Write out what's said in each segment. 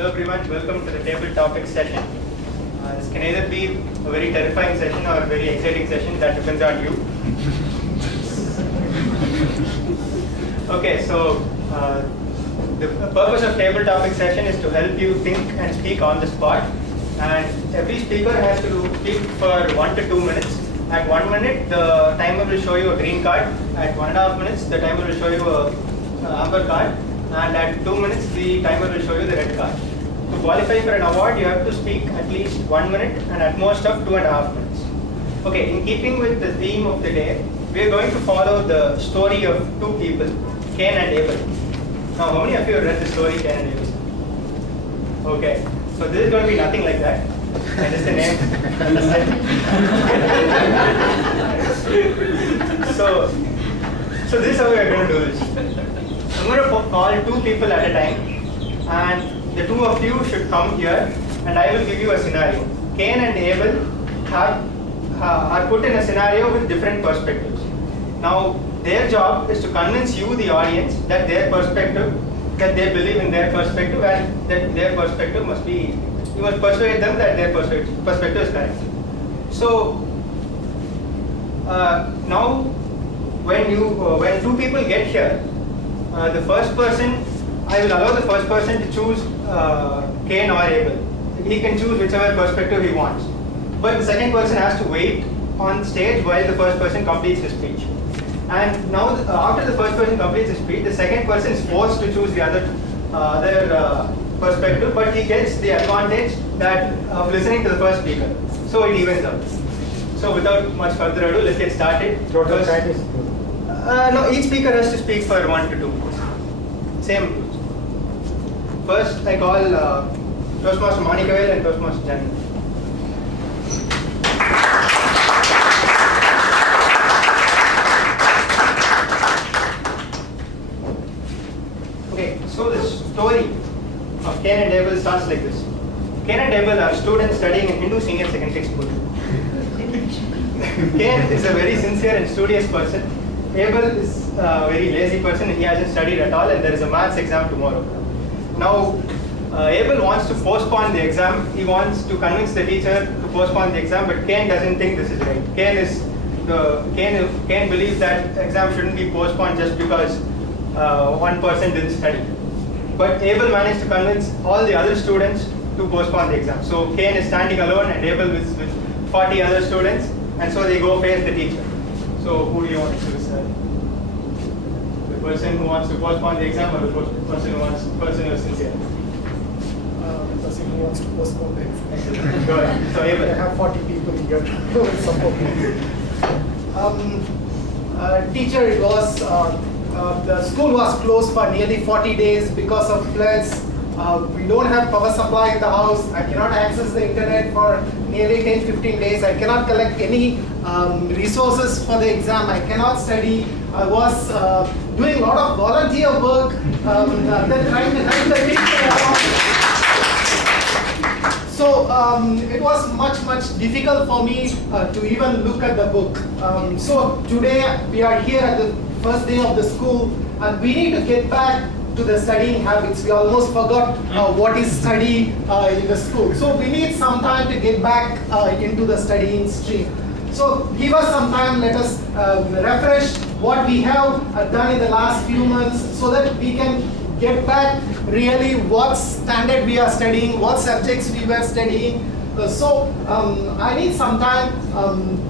Hello everyone, welcome to the table topic session. This can either be a very terrifying session or a very exciting session, that depends on you. Okay, so the purpose of table topic session is to help you think and speak on the spot. And every speaker has to speak for 1 to 2 minutes. At 1 minute, the timer will show you a green card. At 1.5 minutes, the timer will show you a amber card. And at 2 minutes, the timer will show you the red card. To qualify for an award, you have to speak at least 1 minute and at most of 2.5 minutes. Okay, in keeping with the theme of the day, we are going to follow the story of two people, Cain and Abel. Now, how many of you have read the story Cain and Abel? Okay, so this is going to be nothing like that. Just the name. so this is how we are going to do this. I'm going to call two people at a time, and the two of you should come here, and I will give you a scenario. Cain and Abel are put in a scenario with different perspectives. Now, their job is to convince you, the audience, that their perspective, that they believe in their perspective, and that their perspective must be, you must persuade them that their perspective is correct. So, now, when two people get here, the first person, I will allow the first person to choose Cain or Abel. He can choose whichever perspective he wants. But the second person has to wait on stage while the first person completes his speech. And now, after the first person completes his speech, the second person is forced to choose the other perspective, but he gets the advantage of listening to the first speaker. So it evens out. So without much further ado, let's get started. Total time is no, each speaker has to speak for 1 to 2 minutes. Same rules. First, I call Toastmaster Manikavel and Toastmaster Jan. Okay, so the story of Cain and Abel starts like this. Cain and Abel are students studying in Hindu senior secondary school. Cain is a very sincere and studious person. Abel is a very lazy person, and he hasn't studied at all, and there is a maths exam tomorrow. Now, Abel wants to postpone the exam. He wants to convince the teacher to postpone the exam, but Cain doesn't think this is right. Cain believes that the exam shouldn't be postponed just because one person didn't study. But Abel managed to convince all the other students to postpone the exam. So Cain is standing alone, and Abel with 40 other students, and so they go face the teacher. So who do you want to choose? The person who wants to postpone the exam, or the person who is sincere? the person who wants to postpone the exam. Go ahead. So Abel. I have 40 people here to support me. Teacher, it was the school was closed for nearly 40 days because of floods. We don't have power supply in the house. I cannot access the internet for nearly 10-15 days. I cannot collect any resources for the exam. I cannot study. I was doing a lot of volunteer work, then trying to help the kids. So it was much difficult for me to even look at the book. So today we are here at the first day of the school, and we need to get back to the studying habits. We almost forgot what is study in the school. So we need some time to get back into the studying stream. So give us some time, let us refresh what we have done in the last few months, so that we can get back really what standard we are studying, what subjects we were studying. So I need some time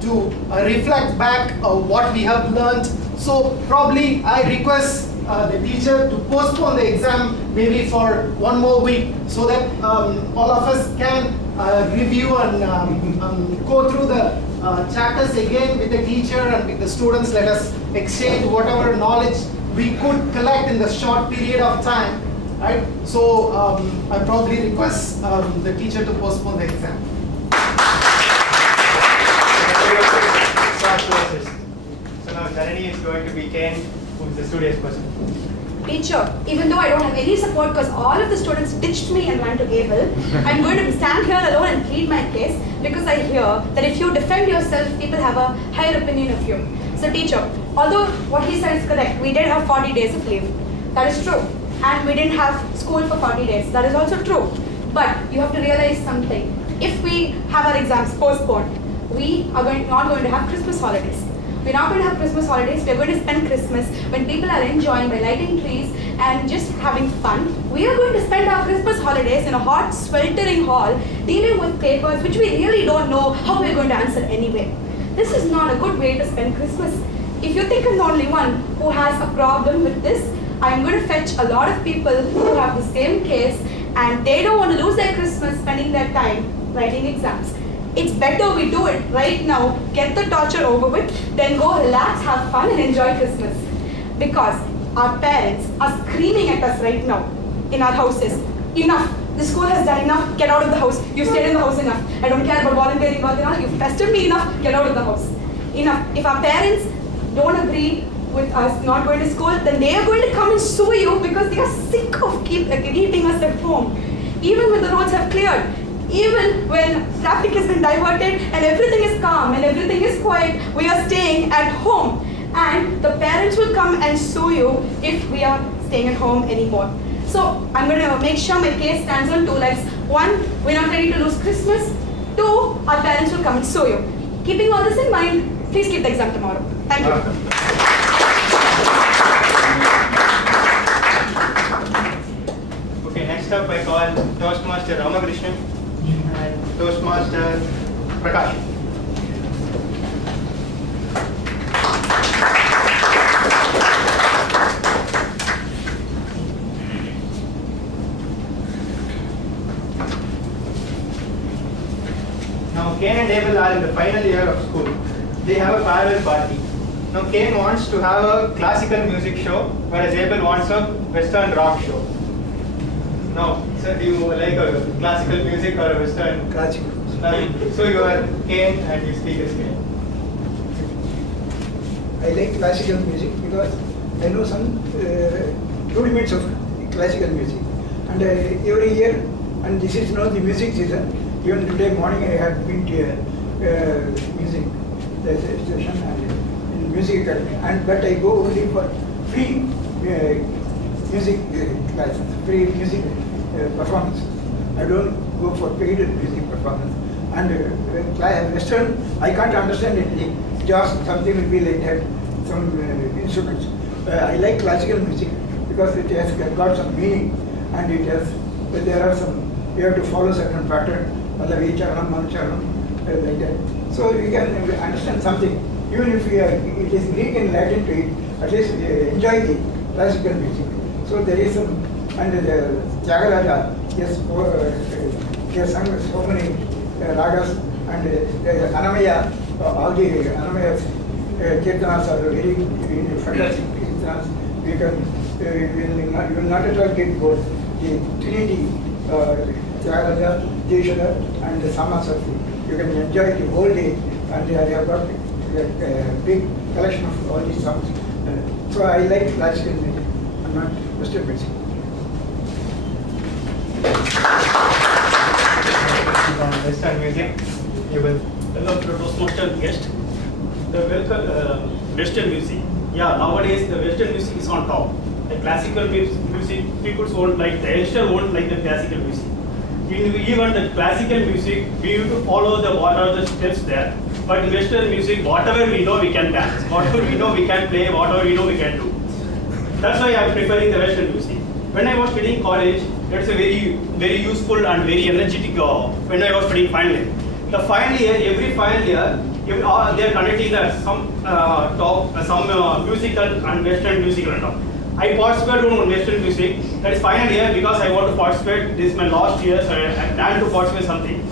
to reflect back what we have learned. So probably I request the teacher to postpone the exam maybe for 1 more week, so that all of us can review and go through the chapters again with the teacher and with the students. Let us exchange whatever knowledge we could collect in the short period of time, right? So I probably request the teacher to postpone the exam. So now Janani is going to be Cain, who is the studious person. Teacher, even though I don't have any support because all of the students ditched me and went to Abel, I'm going to stand here alone and plead my case, because I hear that if you defend yourself, people have a higher opinion of you. So teacher, although what he said is correct, we did have 40 days of leave. That is true. and we didn't have school for 40 days. That is also true. But you have to realize something. If we have our exams postponed, we are not going to have Christmas holidays. We're not going to have Christmas holidays. We're going to spend Christmas when people are enjoying by lighting trees and just having fun. We are going to spend our Christmas holidays in a hot, sweltering hall dealing with papers which we really don't know how we're going to answer anyway. This is not a good way to spend Christmas. If you think I'm the only one who has a problem with this, I'm going to fetch a lot of people who have the same case and they don't want to lose their Christmas spending their time writing exams. It's better we do it right now, get the torture over with, then go relax, have fun and enjoy Christmas. Because our parents are screaming at us right now in our houses. Enough, the school has done enough, get out of the house. You've stayed in the house enough. I don't care about volunteering work and all, you've pestered me enough, get out of the house. Enough. If our parents don't agree with us not going to school, then they are going to come and sue you because they are sick of keeping us at home. Even when the roads have cleared, even when traffic has been diverted and everything is calm and everything is quiet, we are staying at home. And the parents will come and sue you if we are staying at home anymore. So I'm going to make sure my case stands on two legs. One, we're not ready to lose Christmas. Two, our parents will come and sue you. Keeping all this in mind, please keep the exam tomorrow. Thank you. Okay, next up I call Toastmaster Ramakrishnan and Toastmaster Prakash. Now Cain and Abel are in the final year of school. They have a farewell party. Now Cain wants to have a classical music show, whereas Abel wants a western rock show. Now, sir, do you like a classical music or a western? Classical. So you are Cain and you speak as Cain. I like classical music because I know some rudiments of classical music. And every year, and this is not the music season, even today morning I have been to a music station and in music academy. But I go only for free music classes, free music performance. I don't go for paid music performance. And Western, I can't understand anything. Just something will be like that, some instruments. I like classical music because it has got some meaning and it has, there are some, you have to follow certain pattern, Pallavi, Charanam, Manucharanam, like that. So you can understand something. Even if it is Greek and Latin to it, at least enjoy the classical music. So there is some, and the Tyagaraja, yes, he has sung so many ragas, and Annamaya, all the Annamaya kirtanas are very fantastic kirtanas. You will not at all get bored. The Trinity, Tyagaraja, Jeshwara, and the Samasathi. You can enjoy the whole day, and they have got a big collection of all these songs. So I like classical music, and not Western music. Western music, you will. Hello, Toastmaster guest. The Western music. Yeah, nowadays the Western music is on top. The classical music, people won't like, the youngsters won't like the classical music. Even the classical music, we have to follow what are the steps there. But in Western music, whatever we know we can dance, whatever we know we can play, whatever we know we can do. That's why I'm preferring the Western music. When I was studying college, that's a very useful and very energetic when I was studying final year. The final year, every final year, they are conducting some musical and Western musical and all. I participated in Western music. That is final year because I want to participate. This is my last year, so I plan to participate something.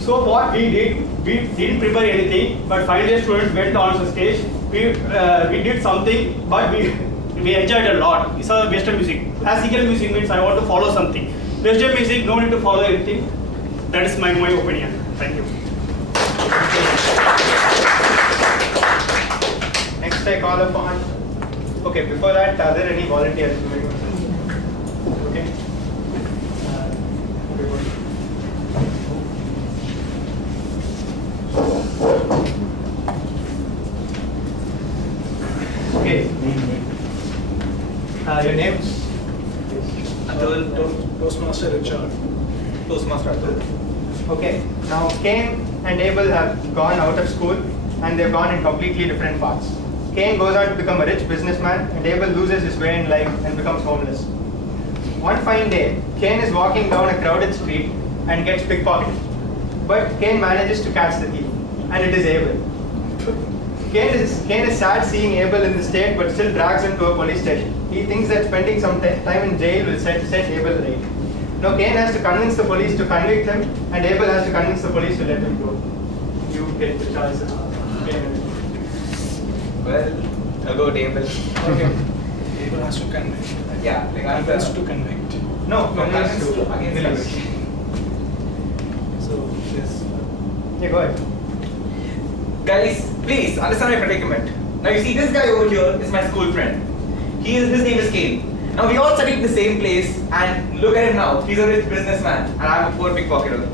So what we did, we didn't prepare anything, but final year students went on the stage. We did something, but we enjoyed a lot. It's a Western music. Classical music means I want to follow something. Western music, no need to follow anything. That is my opinion. Thank you. Next I call upon. Okay, before that, are there any volunteers? Okay. Okay. Your names? Toastmaster. Okay, now Cain and Abel have gone out of school and they've gone in completely different paths. Cain goes on to become a rich businessman and Abel loses his way in life and becomes homeless. One fine day, Cain is walking down a crowded street and gets pickpocketed. But Cain manages to catch the thief, and it is Abel. Cain is sad seeing Abel in the state but still drags him to a police station. He thinks that spending some time in jail will set Abel right. Now Cain has to convince the police to convict him and Abel has to convince the police to let him go. You get the choice of Cain and Abel. Well, I'll go with Abel. Okay. Abel has to convict. Yeah, like I'm Abel has to convict. No, No, convince convince to against release. So, yes. Yeah, go ahead. Guys, please understand my predicament. Now you see, this guy over here is my school friend. His name is Cain. Now we all studied in the same place, and look at him now. He's a rich businessman, and I'm a poor pickpocketer.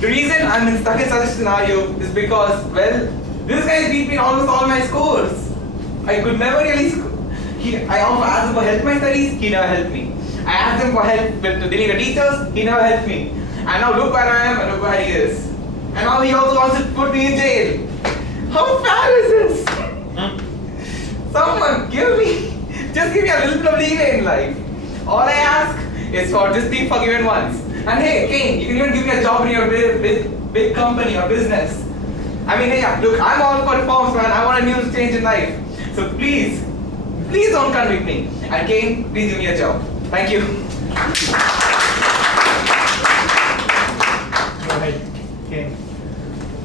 The reason I'm stuck in such a scenario is because, well, this guy beat me in almost all my scores. I could never really. I also asked him for help in my studies. He never helped me. I asked him for help with dealing with teachers. He never helped me. And now look where I am, and look where he is. And now he also wants to put me in jail. How fair is this? Someone give me, just give me a little bit of leeway in life. All I ask is for just be forgiven once. And hey, Cain, you can even give me a job in your big company or business. I mean, hey, look, I'm all for reforms, man. I want a new change in life. So please don't convict me. And Cain, please give me a job. Thank you. Go ahead, Cain.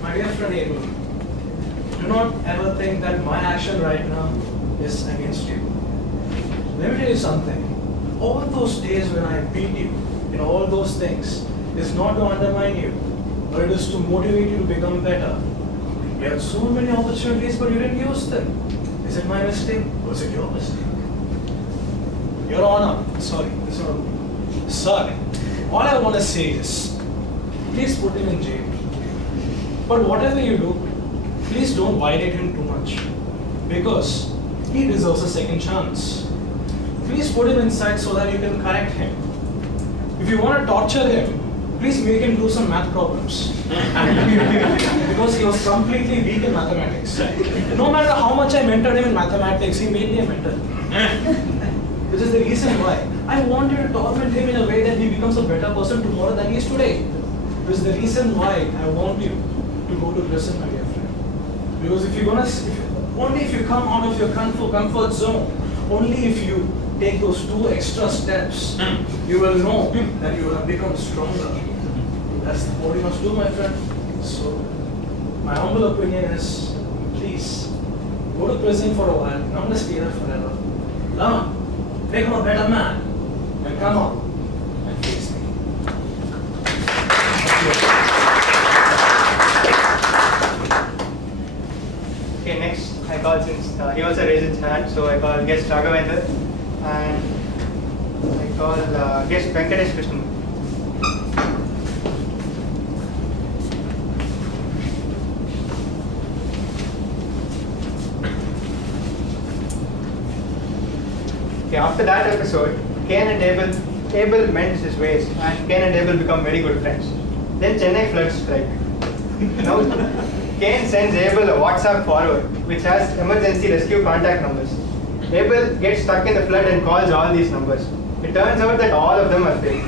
My dear friend Abel, do not ever think that my action right now is against you. Let me tell you something. All those days when I beat you in all those things is not to undermine you, but it is to motivate you to become better. You had so many opportunities, but you didn't use them. Is it my mistake or is it your mistake? Your Honor, sorry, it's not. Sir, all I want to say is, please put him in jail. But whatever you do, please don't violate him too much, because he deserves a second chance. Please put him inside so that you can correct him. If you want to torture him, please make him do some math problems. Because he was completely weak in mathematics. No matter how much I mentored him in mathematics, he made me a mentor. Which is the reason why I want you to torment him in a way that he becomes a better person tomorrow than he is today. Which is the reason why I want you to go to prison, my dear friend. Because if you're gonna, only if you come out of your comfort zone, only if you take those 2 extra steps, you will know that you have become stronger. That's what you must do, my friend. So, my humble opinion is, please, go to prison for a while, not gonna stay there forever. Learn, become a better man, and come on and face me. Okay, next I call, since he also raised his hand, so I call guest Raghavendra and I call guest Venkatesh Krishnan. Okay, after that episode, Cain and Abel mends his ways and Cain and Abel become very good friends. Then Chennai floods strike. Now, Cain sends Abel a WhatsApp forward which has emergency rescue contact numbers. Abel gets stuck in the flood and calls all these numbers. It turns out that all of them are fake.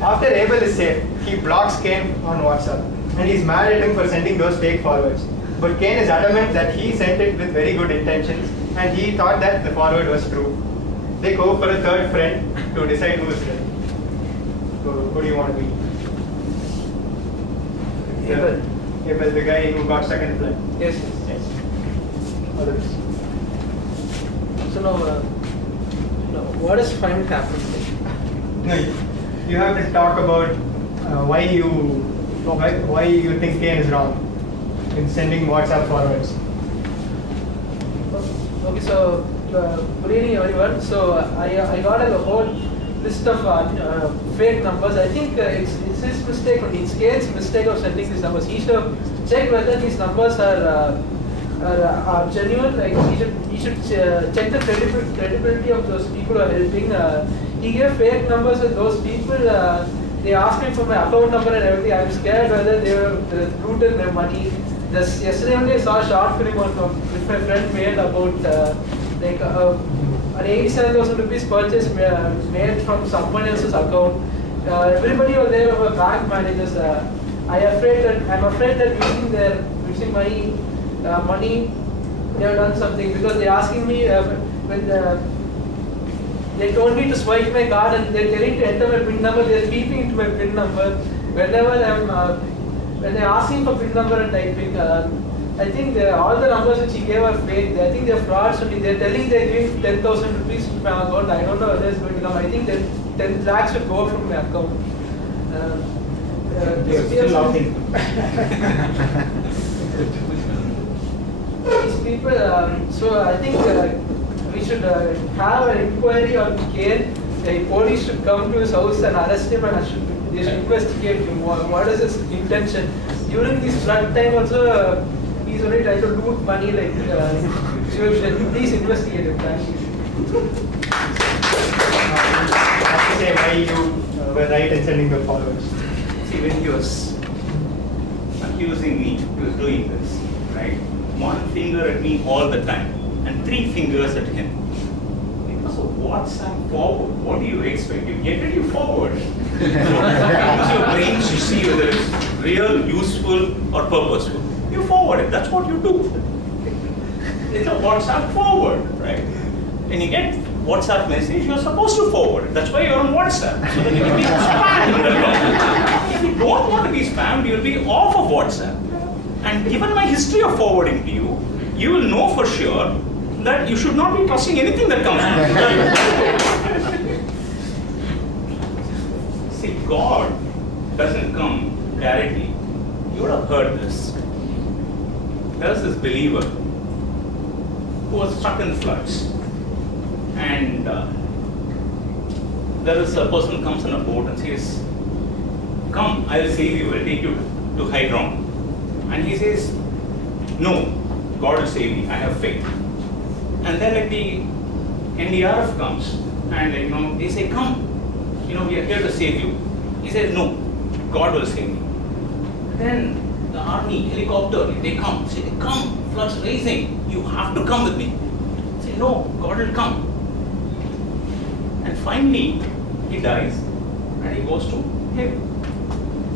After Abel is safe, he blocks Cain on WhatsApp and he's mad at him for sending those fake forwards. But Cain is adamant that he sent it with very good intentions and he thought that the forward was true. They go for a third friend to decide who is right. So, who do you want to be? Abel. Abel, the guy who got stuck in the flood. Yes. Yes. Others. So now, what is finally happening? No, you have to talk about why you think Cain is wrong in sending WhatsApp forwards. Okay, so good evening everyone. So I got a whole list of fake numbers. I think it's his mistake, it's Cain's mistake of sending these numbers. He should have checked whether these numbers are genuine. Like he should check the credibility of those people who are helping. He gave fake numbers and those people they asked me for my account number and everything. I'm scared whether they were looted my money. Just yesterday only I saw a short film with my friend made about an 87,000 rupees purchase made from someone else's account. Everybody was there, our bank managers. I'm afraid that using my money, they have done something because they're asking me they told me to swipe my card and they're telling to enter my PIN number. They're peeping into my PIN number. Whenever when they're asking for PIN number and typing, I think all the numbers which he gave are fake. I think they're frauds only. They're telling they're giving 10,000 rupees to my account. I don't know whether it's going to come. I think 10 lakhs should go from my account. You're still laughing. These people, so I think we should have an inquiry on Kane. The police should come to his house and arrest him, and they should investigate him. What is his intention? During this flood time also, he's only trying to loot money like please investigate him. Thank you. I have to say why you were right in sending the followers. See, when he was accusing me, he was doing this, right? One finger at me all the time, and 3 fingers at him. Because of WhatsApp forward, what do you expect? You get it, you forward. Use your brains to see whether it's real, useful, or purposeful. You forward it, that's what you do. It's a WhatsApp forward, right? When you get WhatsApp message, you're supposed to forward it. That's why you're on WhatsApp. So that you will be spammed. If you don't want to be spammed, you'll be off of WhatsApp. And given my history of forwarding to you, you will know for sure that you should not be trusting anything that comes from me. See, God doesn't come directly. You would have heard this. There's this believer who was stuck in floods. And there is a person who comes on a boat and says, "Come, I will save you, I will take you to high ground." And he says, "No, God will save me, I have faith." And then like the NDRF comes and they say, "Come, we are here to save you." He says, "No, God will save me." Then the army helicopter, they come, say, "Come, floods rising, you have to come with me." Say, "No, God will come." And finally, he dies and he goes to heaven.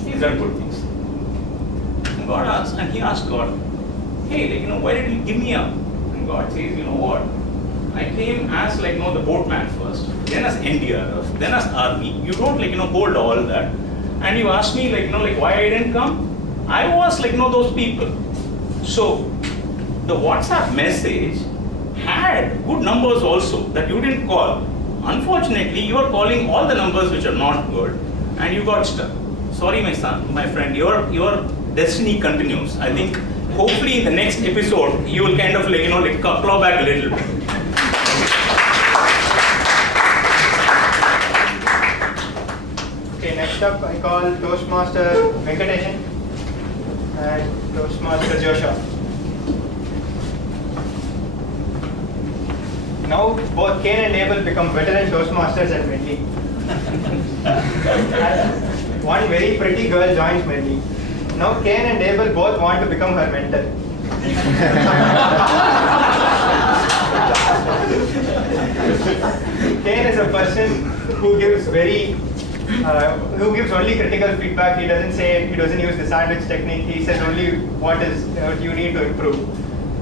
He's done good things. And God asks, and he asks God, "Hey, why did you give me up?" And God says, "You know what? I came as the boatman first, then as NDRF, then as army. You don't hold all that. And you asked me why I didn't come? I was those people." So the WhatsApp message had good numbers also that you didn't call. Unfortunately, you are calling all the numbers which are not good, and you got stuck. Sorry, my son, my friend, your destiny continues. I think hopefully in the next episode you will kind of claw back a little bit. Okay, next up I call Toastmaster Venkateshan and Toastmaster Joshua. Now both Cain and Abel become veteran Toastmasters at Medley. One very pretty girl joins Medley. Now Cain and Abel both want to become her mentor. Cain is a person who gives only critical feedback. He doesn't use the sandwich technique. He says only what you need to improve.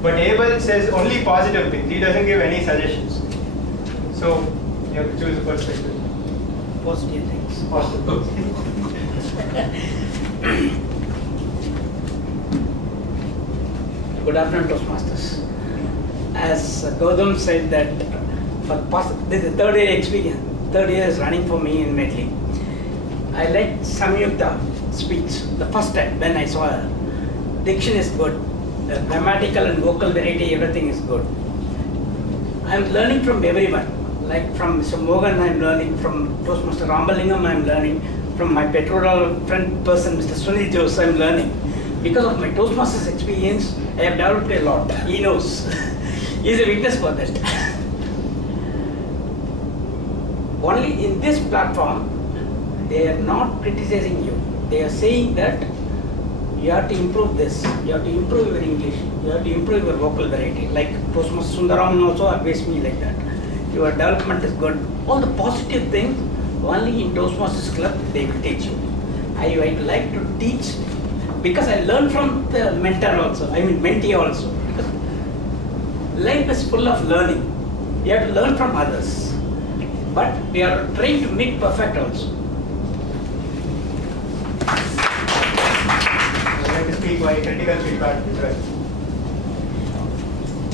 But Abel says only positive things. He doesn't give any suggestions. So you have to choose a perspective. Positive things. Positive. Good afternoon, Toastmasters. As Gautam said that this is the third year experience, third year is running for me in Medley. I liked Samyukta's speech the first time when I saw her. Diction is good, the grammatical and vocal variety, everything is good. I am learning from everyone, like from Mr. Mogan I am learning, from Toastmaster Rambalingam I am learning, from my petrol friend person Mr. Sunil Jose I am learning. Because of my Toastmasters experience, I have developed a lot. He knows. He is a witness for that. Only in this platform, they are not criticizing you. They are saying that you have to improve this, you have to improve your English, you have to improve your vocal variety. Like Toastmaster Sundaram also advised me like that. Your development is good. All the positive things only in Toastmasters Club they will teach you. I like to teach because I learn from the mentor also, mentee also. Because life is full of learning. You have to learn from others. But we are trying to make perfect also. I'd like to speak why critical feedback is right.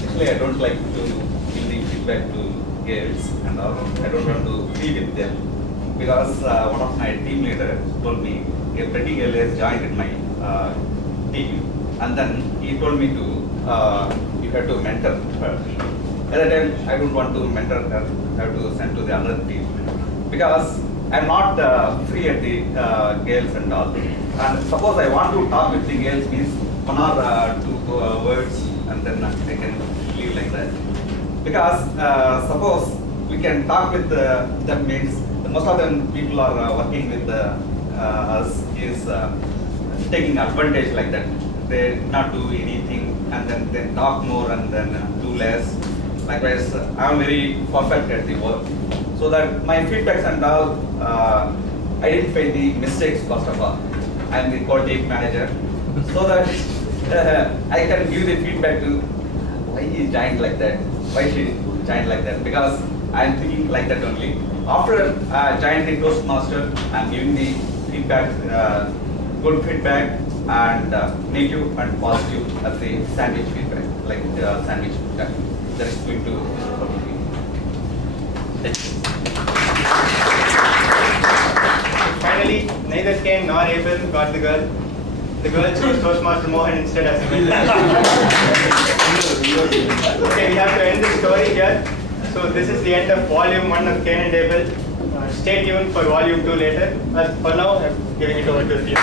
Actually, I don't like to give the feedback to girls and all. I don't want to be with them because one of my team leaders told me a pretty girl has joined in my team, and then he told me to you have to mentor her. At that time, I don't want to mentor her. I have to send to the other team because I'm not free at the girls and all. And suppose I want to talk with the girls means one or two words, and then I can leave like that. Because suppose we can talk with them means most of them people are working with us is taking advantage like that. They not do anything and then they talk more and then do less. Likewise, I am very perfect at the work. So that my feedbacks and all, identify the mistakes first of all. I am the quality manager. So that I can give the feedback to why he joined like that, why she joined like that, because I am thinking like that only. After joining the Toastmaster, I am giving the feedback, good feedback and negative and positive as the sandwich feedback, like sandwich feedback. That is going to help me. Finally, neither Cain nor Abel got the girl. The girl chose Toastmaster Mohan instead as a mentor. Okay, we have to end the story here. So this is the end of volume 1 of Cain and Abel. Stay tuned for volume 2 later. For now, I'm giving it over to you.